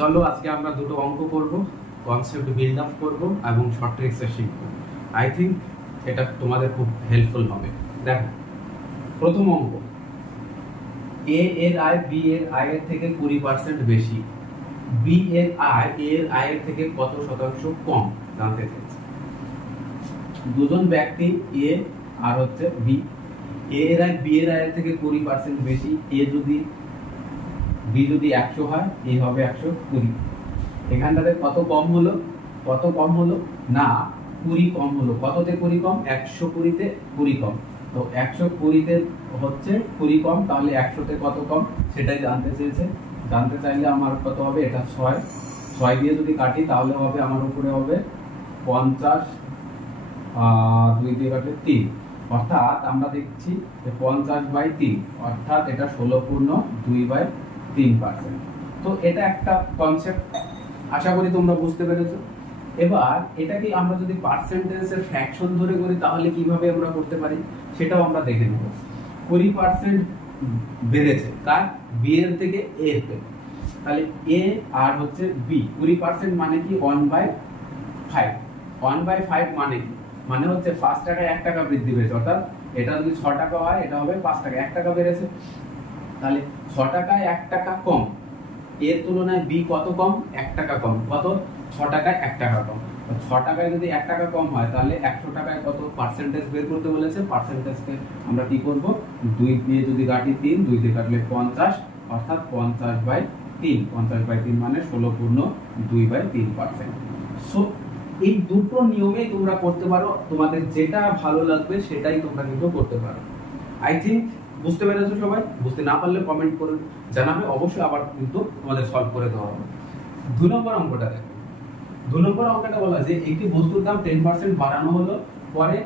চলো আজকে আমরা দুটো অঙ্ক করব, কনসেপ্ট বিল্ড আপ করব এবং শর্ট ট্রিক্স শিখব। আই থিঙ্ক এটা তোমাদের খুব হেল্পফুল হবে। দেখো, প্রথম অঙ্ক, এ এর আয় বি এর আয়ের থেকে 20% বেশি, বি এর আয় এ এর আয়ের থেকে কত শতাংশ কম জানতে চাইছে। দুজন ব্যক্তি এ আর হচ্ছে বি, এ এর আয় বি এর আয়ের থেকে 20% বেশি, এ যদি বি যদি 100 হয়, এ হবে 120। এখানটাতে কত কম হলো, কত কম হলো না 20 কম হলো। কততে 20 কম? 120তে 20 কম। তো 120তে হচ্ছে 20 কম, তাহলে 100তে কত কম সেটাই জানতে চেয়েছে। জানতে চাইলে আমার কত হবে, এটা 6 দিয়ে যদি কাটি তাহলে হবে আমার উপরে হবে 50, 2 দিয়ে কাটলে 3, অর্থাৎ আমরা দেখছি যে 50/3, অর্থাৎ এটা 16/2/3%। তো এটা একটা কনসেপ্ট, আশা করি তোমরা বুঝতে পেরেছো। এবার এটাকে আমরা যদি পার্সেন্টেজের ফ্র্যাকশন ধরে করি তাহলে কিভাবে আমরা করতে পারি সেটাও আমরা দেখে নেব। 20% বেড়েছে কার? বি এর থেকে এ তে, তাহলে এ আর হচ্ছে বি। 20% মানে কি? 1/5। 1/5 মানে কি? মানে হচ্ছে 5 টাকায় 1 টাকা বৃদ্ধি পেয়েছে, অর্থাৎ এটা যদি 6 টাকা হয় এটা হবে 5 টাকা, 1 টাকা বেড়েছে। তাহলে 6 টাকায় 1 টাকা কম, এর তুলনায় বি কত কম? 1 টাকা কম। কত? 6 টাকায় 1 টাকা কম। 6 টাকায় যদি 1 টাকা কম হয় তাহলে 100 টাকায় কত পার্সেন্টেজ বের করতে বলেছে। পার্সেন্টেজকে আমরা কি করব? 2 দিয়ে যদি কাটি 3, 2 দিয়ে কাটলে 50, অর্থাৎ 50/3। 50/3 মানে 16/2/3%। সো এই দুটো নিয়মেই তোমরা করতে পারো, তোমাদের যেটা ভালো লাগবে সেটাই তোমরা কিন্তু করতে পারো। আই থিঙ্ক বুঝতে পেরেছো সবাই? বুঝতে না পারলে কমেন্ট করে জানাবে, অবশ্যই আবার কিন্তু তোমাদের সলভ করে দেওয়া হবে। 2 নম্বর অঙ্কটা দেখো। 2 নম্বর অঙ্কটা বলা যে একটি বস্তুর দাম 10% বাড়ানো হলো, পরে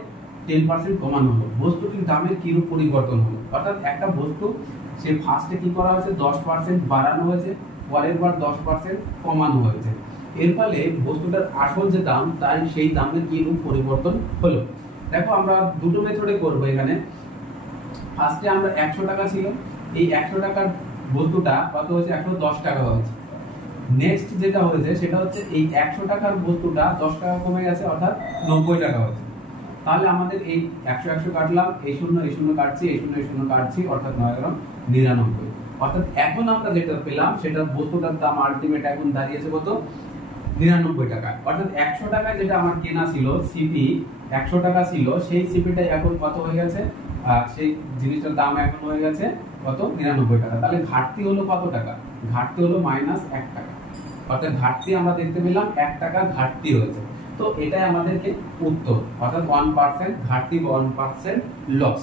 10% কমানো হলো, বস্তুটির দামের কিরূপ পরিবর্তন হলো। অর্থাৎ একটা বস্তু সে ফার্স্টে কি করা হয়েছে? 10% বাড়ানো হয়েছে, পরের বার 10% কমানো হয়েছে। এর ফলে বস্তুটার আসল যে দাম তার সেই দামের কিরূপ পরিবর্তন হলো। দেখো আমরা দুটো মেথডে করব এখানে। ফার্স্টে আমরা 100 টাকা ছিল, এই 100 টাকার বস্তুটা কত হয়েছে? 110 টাকা হয়েছে। নেক্সট যেটা হয়েছে সেটা হচ্ছে এই 100 টাকার বস্তুটা 10 টাকা কমে গেছে, অর্থাৎ 90 টাকা হয়েছে। তাহলে আমাদের এই 100 কাটলাম, এই 0 কাটছি, এই 0 কাটছি, অর্থাৎ 9×99। অর্থাৎ এখন আমরা যেটা পেলাম সেটা বস্তুটার দাম আলটিমেট এখন দাঁড়িয়েছে কত? 99 টাকা। অর্থাৎ 100 টাকায় যেটা আমার কেনা ছিল, সিপি 100 টাকা ছিল, সেই সিপিটাই এখন কত হয়ে গেছে? সেই জিনিসটার দাম এখন হয়ে গেছে কত? 99 টাকা। তাহলে ঘাটতি হলো কত টাকা? ঘাটতি হলো -1 টাকা। অর্থাৎ ঘাটতি আমরা দেখতে পেলাম 1 টাকা ঘাটতি হয়েছে। তো এটাই আমাদেরকে উত্তর, অর্থাৎ 1% ঘাটতি বা 1% লস।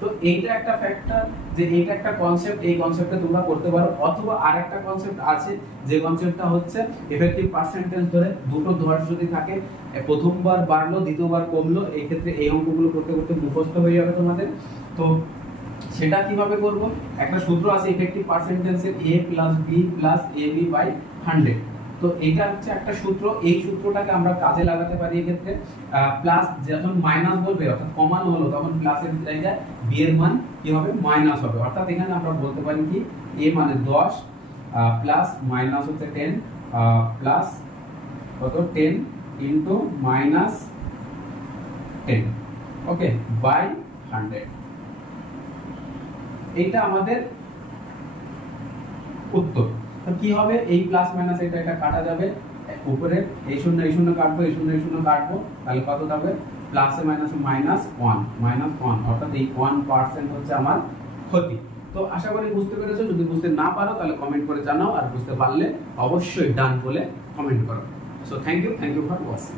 তো এইটা একটা ফ্যাক্টর, যে এইটা একটা কনসেপ্ট, এই কনসেপ্টে তোমরা করতে পারো। অথবা আরেকটা কনসেপ্ট আছে, যে কনসেপ্টটা হচ্ছে এফেক্টিভ পার্সেন্টেজ ধরে দুটো ধর যদি থাকে, প্রথমবার বাড়লো দ্বিতীয়বার কমলো, এই ক্ষেত্রে এই অঙ্কগুলো করতে করতে মুখস্থ হয়ে যাবে তোমাদের। তো সেটা কিভাবে করব? একটা সূত্র আছে এফেক্টিভ পার্সেন্টেজের, a + b + ab/100। তো এটা হচ্ছে একটা সূত্র, এই সূত্রটাকে আমরা কাজে লাগাতে পারি এই ক্ষেত্রে। প্লাস যখন মাইনাস বলবে, অর্থাৎ কমানো হলো, তখন প্লাসের জায়গায় b এর মান কি হবে? মাইনাস হবে। অর্থাৎ এখানে আমরা বলতে পারি কি, a মানে 10 প্লাস মাইনাস হচ্ছে 10 প্লাস কত? 10 ইনটু -10, ওকে, বাই 100। এইটা আমাদের উত্তর। তো কি হবে? এই প্লাস মাইনাস এটা কাটা যাবে, উপরে এই 0 কাটবো, এই 0 কাটবো, তাহলে কত হবে? প্লাসে মাইনাসে -1, অর্থাৎ এই 1% হচ্ছে আমার ক্ষতি। তো আশা করি বুঝতে পেরেছো। যদি বুঝতে না পারো তাহলে কমেন্ট করে জানাও, আর বুঝতে পারলে অবশ্যই ডান বলে কমেন্ট করো। So thank you for watching.